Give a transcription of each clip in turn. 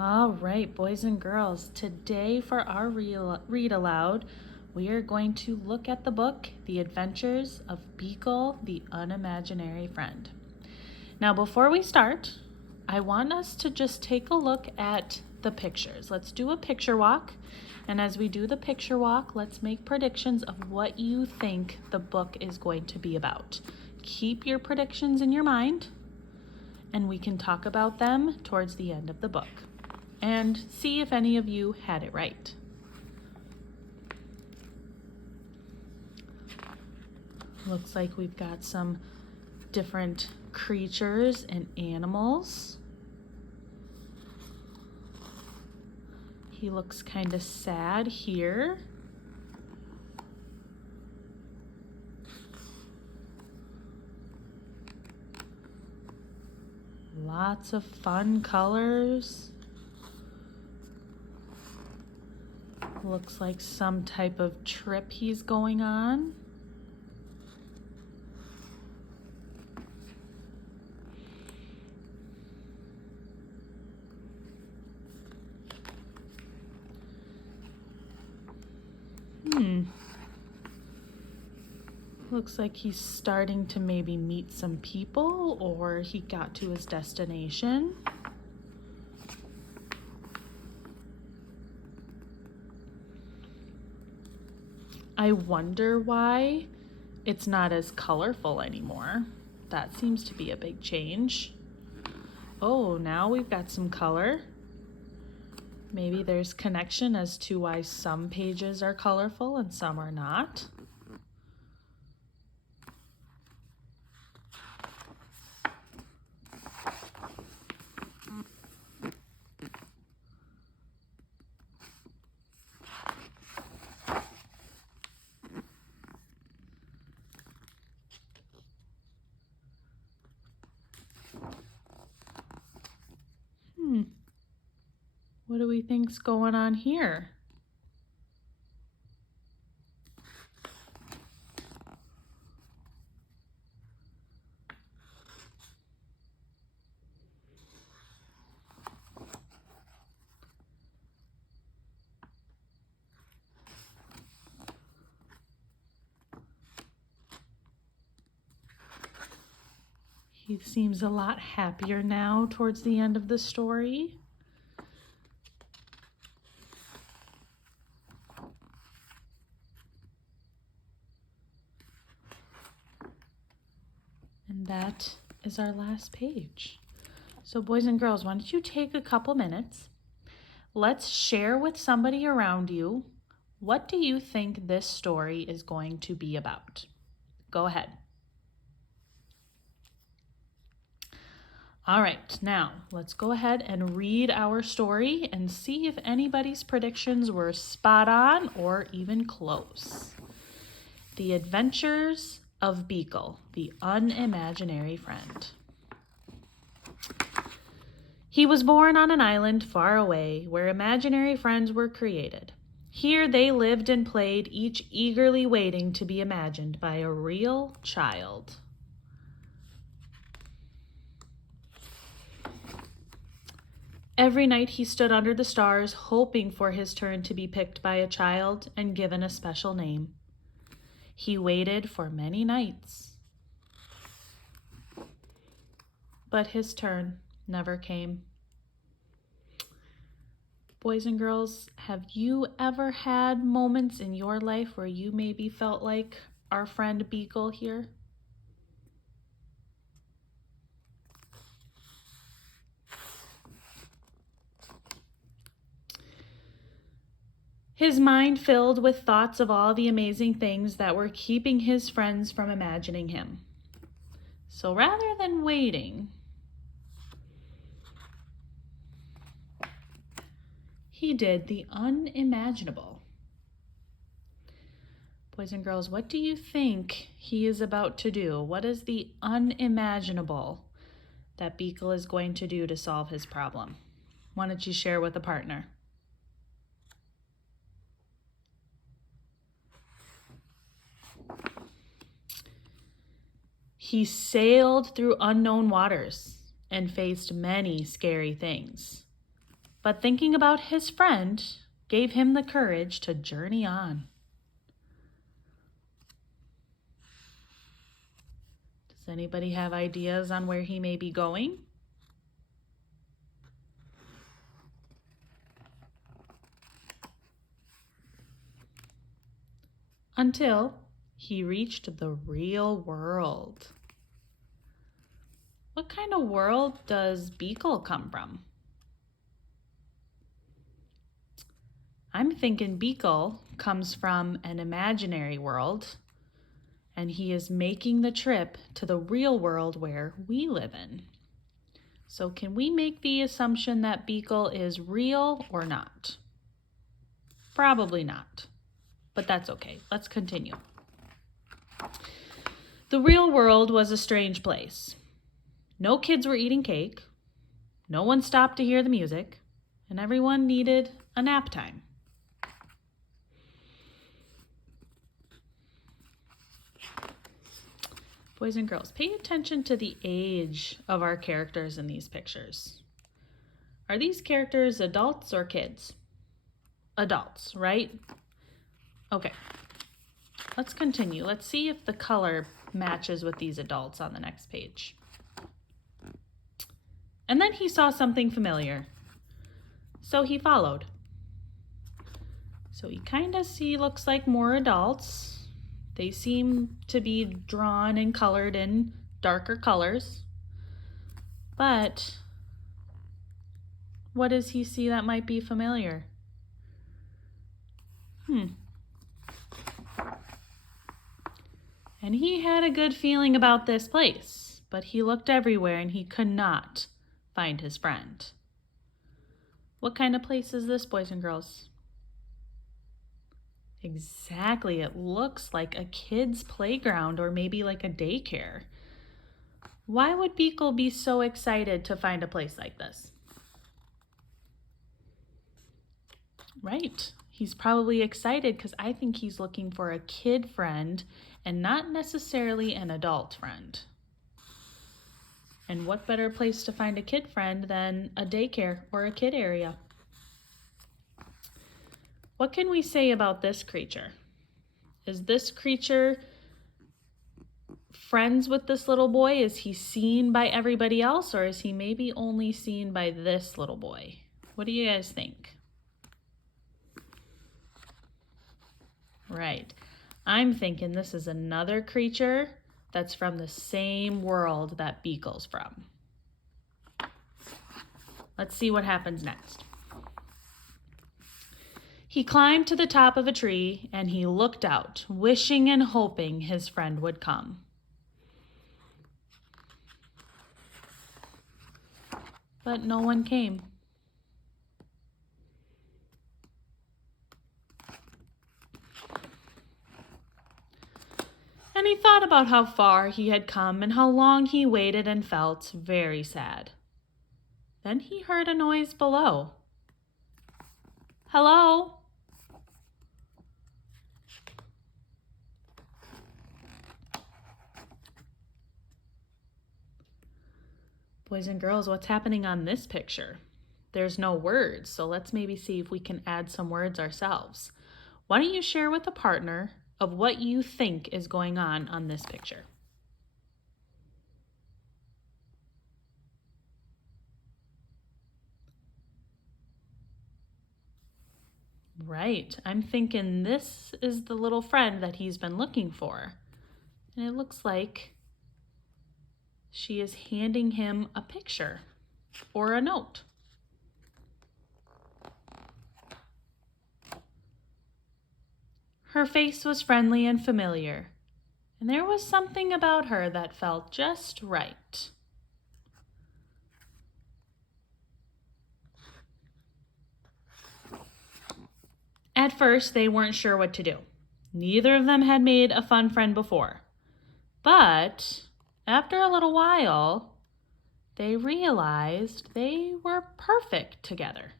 All right, boys and girls, today for our read aloud, we are going to look at the book, The Adventures of Beekle, the Unimaginary Friend. Now, before we start, I want us to just take a look at the pictures. Let's do a picture walk. And as we do the picture walk, let's make predictions of what you think the book is going to be about. Keep your predictions in your mind, and we can talk about them towards the end of the book and see if any of you had it right. Looks like we've got some different creatures and animals. He looks kind of sad here. Lots of fun colors. Looks like some type of trip he's going on. Looks like he's starting to maybe meet some people, or he got to his destination. I wonder why it's not as colorful anymore. That seems to be a big change. Oh, now we've got some color. Maybe there's connection as to why some pages are colorful and some are not. What do we think's going on here? He seems a lot happier now towards the end of the story. And that is our last page. So boys and girls, why don't you take a couple minutes? Let's share with somebody around you, what do you think this story is going to be about? Go ahead. All right, now let's go ahead and read our story and see if anybody's predictions were spot on or even close. The Adventures of Beekle, the Unimaginary Friend. He was born on an island far away where imaginary friends were created. Here they lived and played, each eagerly waiting to be imagined by a real child. Every night he stood under the stars, hoping for his turn to be picked by a child and given a special name. He waited for many nights, but his turn never came. Boys and girls, have you ever had moments in your life where you maybe felt like our friend Beekle here? His mind filled with thoughts of all the amazing things that were keeping his friends from imagining him. So rather than waiting, he did the unimaginable. Boys and girls, what do you think he is about to do? What is the unimaginable that Beekle is going to do to solve his problem? Why don't you share with a partner? He sailed through unknown waters and faced many scary things. but thinking about his friend gave him the courage to journey on. Does anybody have ideas on where he may be going? Until he reached the real world. What kind of world does Beekle come from? I'm thinking Beekle comes from an imaginary world, and he is making the trip to the real world where we live in. So can we make the assumption that Beekle is real or not? Probably not, but that's okay. Let's continue. The real world was a strange place. No kids were eating cake, no one stopped to hear the music, and everyone needed a nap time. Boys and girls, pay attention to the age of our characters in these pictures. Are these characters adults or kids? Adults, right? Okay, let's continue. Let's see if the color matches with these adults on the next page. And then he saw something familiar, so he followed. So he looks like more adults. They seem to be drawn and colored in darker colors. But what does he see that might be familiar? And he had a good feeling about this place, but he looked everywhere and he could not find his friend. What kind of place is this, boys and girls? Exactly, it looks like a kid's playground or maybe like a daycare. Why would Beekle be so excited to find a place like this? Right, he's probably excited because I think he's looking for a kid friend and not necessarily an adult friend. And what better place to find a kid friend than a daycare or a kid area? What can we say about this creature? Is this creature friends with this little boy? Is he seen by everybody else, or is he maybe only seen by this little boy? What do you guys think? Right. I'm thinking this is another creature that's from the same world that Beekle's from. Let's see what happens next. He climbed to the top of a tree and he looked out, wishing and hoping his friend would come. But no one came. And he thought about how far he had come and how long he waited and felt very sad. Then he heard a noise below. Hello? Boys and girls, what's happening on this picture? There's no words, so let's maybe see if we can add some words ourselves. Why don't you share with a partner of what you think is going on this picture? Right, I'm thinking this is the little friend that he's been looking for. And it looks like she is handing him a picture or a note. Her face was friendly and familiar, and there was something about her that felt just right. At first, they weren't sure what to do. Neither of them had made a fun friend before. But after a little while, they realized they were perfect together.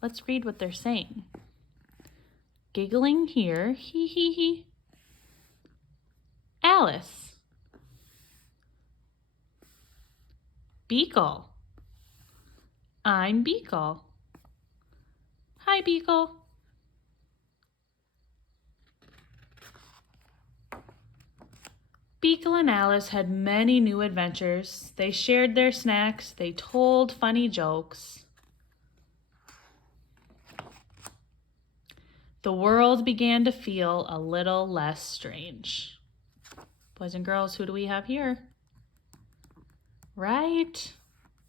Let's read what they're saying. Giggling here, hee hee hee. Alice. Beekle. I'm Beekle. Hi, Beekle. Beekle and Alice had many new adventures. They shared their snacks. They told funny jokes. The world began to feel a little less strange. Boys and girls, who do we have here? Right.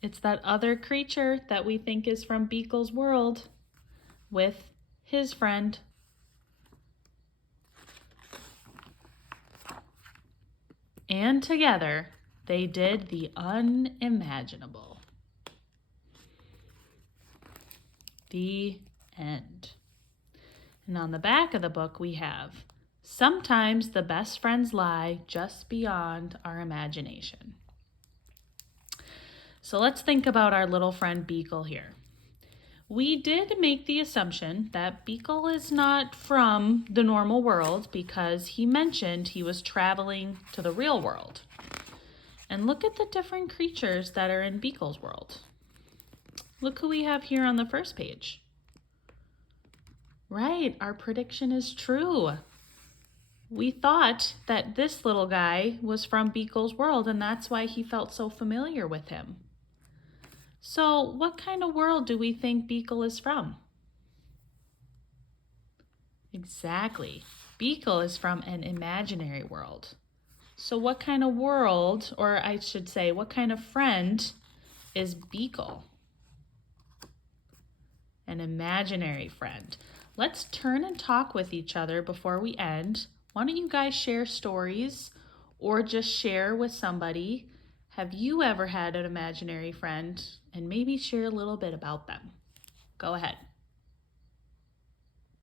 It's that other creature that we think is from Beekle's world with his friend. And together, they did the unimaginable. The end. And on the back of the book we have, sometimes the best friends lie just beyond our imagination. So let's think about our little friend Beekle here. We did make the assumption that Beekle is not from the normal world because he mentioned he was traveling to the real world. And look at the different creatures that are in Beekle's world. Look who we have here on the first page. Right, our prediction is true. We thought that this little guy was from Beekle's world, and that's why he felt so familiar with him. So what kind of world do we think Beekle is from? Exactly. Beekle is from an imaginary world. So what kind of world, or I should say, what kind of friend is Beekle? An imaginary friend. Let's turn and talk with each other before we end. Why don't you guys share stories or just share with somebody? Have you ever had an imaginary friend? And maybe share a little bit about them. Go ahead.